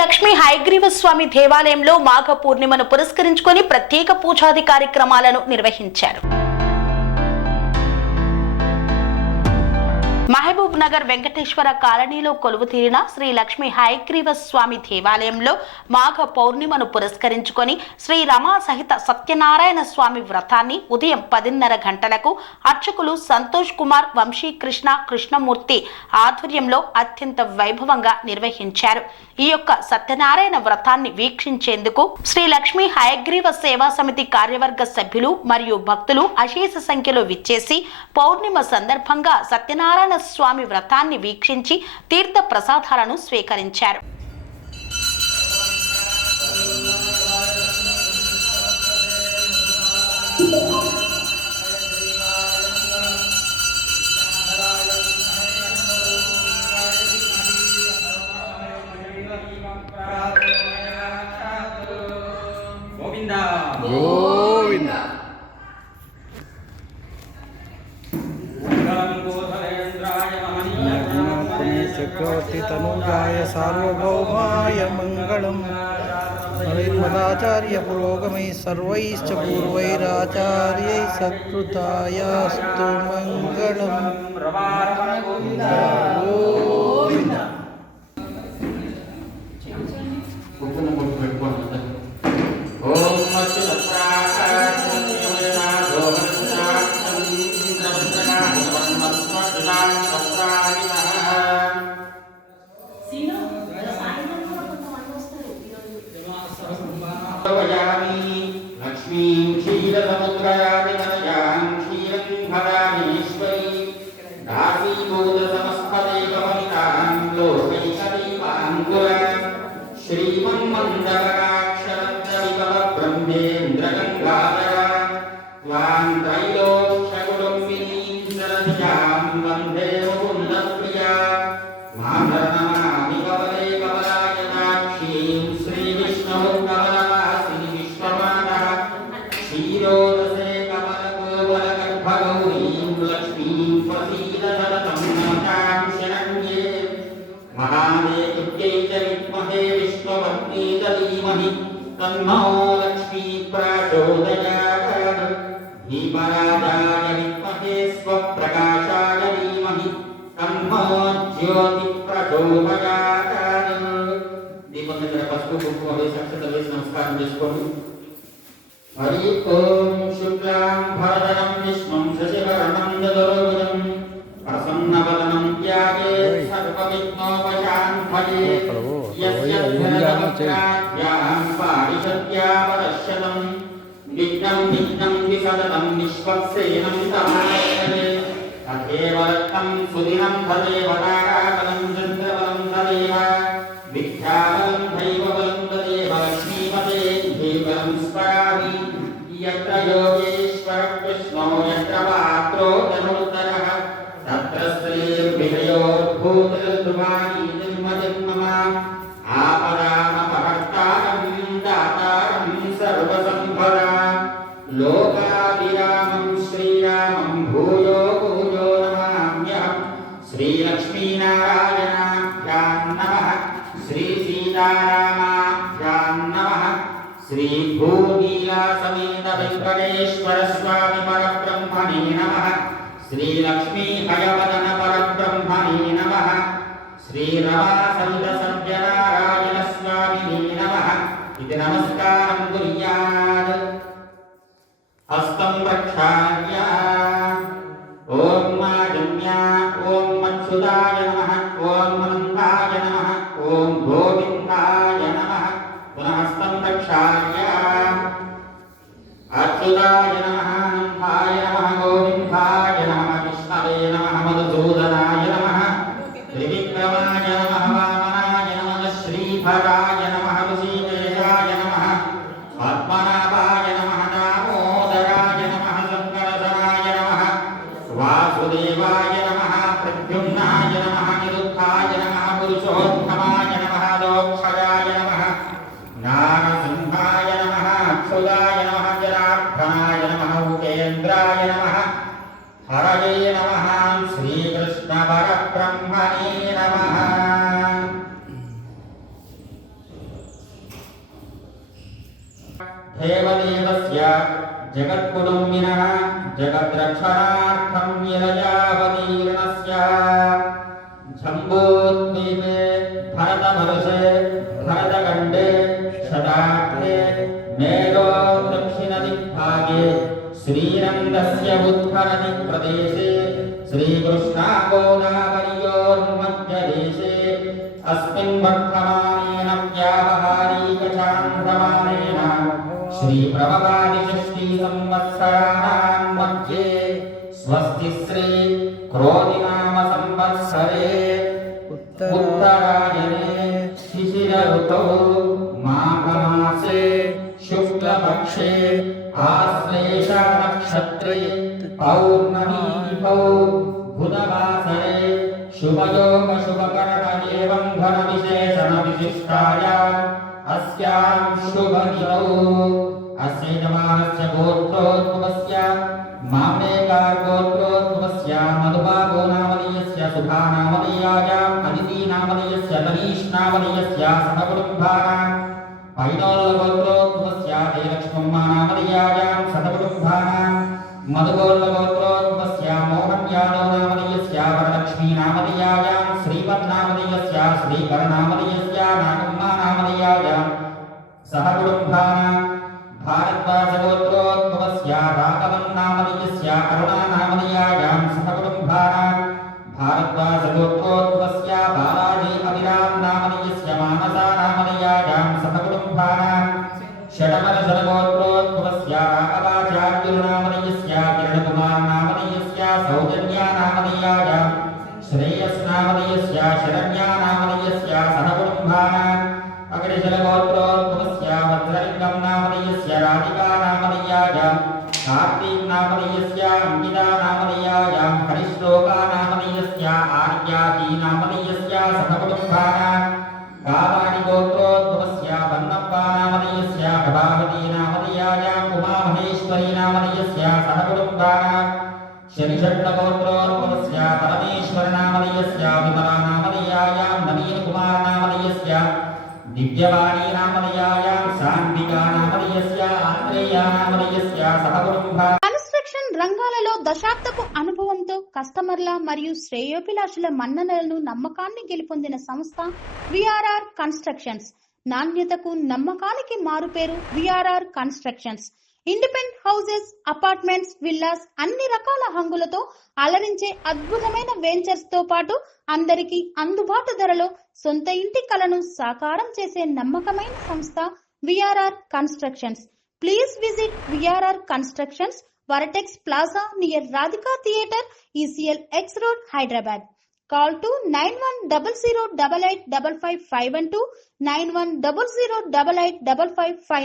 లక్ష్మీ హయగ్రీవ స్వామి దేవాలయంలో మాఘ పూర్ణిమను పురస్కరించుకొని ప్రత్యేక పూజాది కార్యక్రమాలను నిర్వహించారు. మహబూబ్ నగర్ వెంకటేశ్వర కాలనీలో కొలువుతీరిన శ్రీ లక్ష్మీ హయగ్రీవ స్వామి దేవాలయంలో మాఘ పౌర్ణిమను పురస్కరించుకొని శ్రీ రమా సహిత సత్యనారాయణ స్వామి వ్రతాన్ని ఉదయం 10:30 గంటలకు అర్చకులు సంతోష్ కుమార్, వంశీకృష్ణ, కృష్ణమూర్తి ఆధ్వర్యంలో అత్యంత వైభవంగా నిర్వహించారు. ఈ యొక్క సత్యనారాయణ వ్రతాన్ని వీక్షించేందుకు శ్రీ లక్ష్మీ హయగ్రీవ సేవా సమితి కార్యవర్గ సభ్యులు మరియు భక్తులు అశేష సంఖ్యలో విచ్చేసి పౌర్ణిమ సందర్భంగా సత్యనారాయణ స్వామి వ్రతాన్ని వీక్షించి తీర్థ ప్రసాదాలను స్వీకరించారు. గోవింద చక్రవర్తి తనూజాయ సార్వభౌమాయ మంగళం. మదాచార్య పురోగమై సర్వైశ్చ పూర్వైరాచార్యై సత్కృతాయాస్తు మంగళం. గోవింద. లక్ష్మీం క్షీరసముద్రయామి తనయాం క్షీరం భరామేశ్వరీ దాసీభూత సమస్తదేవమనితాం లోకైకదీపాంకురాం శ్రీమన్మందరాక్షరత్రవిభవ బ్రహ్మేంద్రగంగాధరా త్వాం త్రైలోక్యకుటుంబినీం సరస్యాం వందే ముకుందప్రియా మాధవనమామి కవలే కమలాయనాక్షీం శ్రీవిష్ణుకమలవాసిని విశ్వమానః క్షీరోదసే కమలకోమలగర్భగౌరీం లక్ష్మీం ప్రసీద సతతం నమతాం శరణ్యే మహాదేవ్యై చ విద్మహే విష్ణుపత్నీ చ ధీమహి తన్నో లక్ష్మీ ప్రచోదయాత్ ధీమరాజాయ విద్మహే స్వప్రకాశాయ ధీమహి తన్నో జ్యోతి ప్రచోదయాత్. దీపం దగ్గర పసుపు కుంకుమ వేసి అక్షతలు వేసి నమస్కారం చేసుకోండి. హరి ఓం శుక్లాం భరధరం విష్ణుం శశివర్ణం చతుర్భుజం ప్రసన్నవదనం ధ్యాయే సర్వవిఘ్నోపశాంతయే యస్య ధ్యానం పారిషద్యావదశ్యతం విఘ్నం విఘ్నం విసదతం విశ్వక్సేనం తమాయతే తథైవ రక్తం సుదినం తదేవ నాగాబలం చంద్రబలం తదేవ విద్యాబలం దైవబలం తదేవ లక్ష్మీపతే దేవబలం స్మరామి యత్ర యోగేశ్వర కృష్ణో యత్ర పాత్రో ధనుర్ధరః తత్ర శ్రీర్విజయోర్భూతిర్ధ్రువాణీ జన్మజన్మమ ఆపదామపహర్తారం దాతారం సర్వసంపదా లోకాభిరామం శ్రీరామం భూయో భూయో నమామ్యహం. శ్రీలక్ష్మీనారాయణాభ్యాం నమః. శ్రీసీతారామాభ్యాం నమః. శ్రీభూనీలాసమేత వెంకటేశ్వర స్వామి పరబ్రహ్మణే నమః. శ్రీలక్ష్మీ హయవదన పరబ్రహ్మణే నమః. శ్రీరమాసహిత సత్యనారాయణ స్వామినే నమః. ఇది నమస్కారం కుర్యాత్. హస్తం ప్రక్షాళ్య ఓం మాజన్య ఓం మత్సుదాయ నమః. ఓం అనంతాయ నమః. ఓం గోవిందాయ నమః. పునః హస్తం ప్రక్షాళ్య అచ్యుతాయ నమః. అనంతాయ నమః. గోవిందాయ నమః. విష్ణవే నమః. మధుసూదనాయ నమః. త్రివిక్రమాయ నమః. వామనాయ నమః. శ్రీధరాయ నమః. ఋషికేశాయ నమః. పద్మనాభాయ నమః. దామోదరాయ నమః. శంకరధరాయ నమః. వాసుదేవాయ నమః. ప్రద్యుమ్నాయ నమః. నిరుద్ధాయ నమః. పురుషోత్తమాయ నమః. దోక్షజాయ నమః. జ్ఞానసింహాయ నమః. అచ్యుతాయ నమః. జనార్దనాయ నమః. ఉపేంద్రాయ నమః. హరయే నమః. శ్రీకృష్ణ పరబ్రహ్మణే నమః. जगत्कुटुम्बिनः जगद्रक्षणार्थं निरयावतीर्णस्य जम्बूद्वीपे भरतवर्षे भरतखण्डे शताब्दे मेरो दक्षिणदिग्भागे श्रीरङ्गस्य उत्तरदिक्प्रदेशे श्रीकृष्णागोदावरीयोर्मध्यदेशे अस्मिन् वर्तमानेन व्यावहारिकचान्द्रमानेन श्रीप्रभवादिषष्टिसंवत्सराणां मध्ये स्वस्ति श्री क्रोधिनाम संवत्सरे उत्तरायणे शिशिर ऋतौ माघमासे शुक्लपक्षे आश्लेष नक्षत्रे पौर्णमीतिथौ बुधवासरे शुभयोग शुभकरण एवं धनविशेषण विशिष्टायाम् अस्यां शुभतिथौ अस्य यजमानस्य गोत्रोद्भवस्य मामलेकारगोत्रोद्भवस्य मधुबागोनामधेयस्य सुधानामधेयायाम् अदितिनामधेयस्य तनीष्नामधेयस्य सतकुटुम्बानां पैनोल्लगोत्रोद्भवस्य जयलक्ष्मम्मानामधेयायां सतकुटुम्बानां मधुगोल्लगोत्रोद्भवस्य मोहनयादवनामधेयस्य वरलक्ष्मीनामधेयायां श्रीपद्नामधेयस्य श्रीकरनामधेयस्य नागम्मानामधेयायां सहकुटुम्बानां भारद्वाजगोत्रोद्भवस्य राघवन्नामधेयस्य करुणानामधेयायां सहकुटुम्बानां भारद्वाजगोत्रोद्भवस्य बालाजी अभिरामनामधेयस्य मानसानामधेयायां सहकुटुम्बानां षडमलजनगोत्रोद्भवस्य राघवाचार्युर्नामधेयस्य किरणकुमारनामधेयस्य सौजन्यानामधेयायां श्रेयस्नामधेयस्य शरण्यानामधेयस्य सहकुटुम्बानां अग्निजलगोत्रोद्भवस्य वज्रलिङ्गम्नामधेयस्य राधिकानामधेयायां कार्तीकनामधेयस्य अङ्कितानामधेयायां हरिश्लोकानामधेयस्य आर्याजीनामधेयस्य सहकुटुम्बानां कावाणिगोत्रोद्भवस्य वन्नप्पानामधेयस्य प्रभावतीनामधेयायां उमामहेश्वरीनामधेयस्य सहकुटुम्बानां शनिषट्टगोत्रोद्भवस्य परमेश्वरनामधेयस्य विमलानामधेयायां नवीनकुमारनामधेयस्य दिव्यवाणीनामधेयायां सान्विकानामधेयस्य आत्रेयानामधेयस्य सहकुटुम्बा కన్స్ట్రక్షన్ రంగాలలో దశాబ్దపు అనుభవంతో కస్టమర్ల మరియు శ్రేయోభిలాషుల మన్ననలను నమ్మకాన్ని గెలుపొందిన సంస్థ విఆర్ఆర్ కన్స్ట్రక్షన్స్. నాణ్యతకు నమ్మకానికి మారుపేరు VRR constructions. Independent houses, apartments, villas అన్ని రకాల హంగులతో అలరించే అద్భుతమైన వెంచర్స్ తో పాటు అందరికీ అందుబాటు ధరలో సొంత ఇంటి కలను సాకారం చేసే నమ్మకమైన సంస్థ VRR constructions. Please visit VRR constructions, Varatex Plaza near Radhika Theatre, ECL X Road, Hyderabad. Call to 9100885551 9100885559.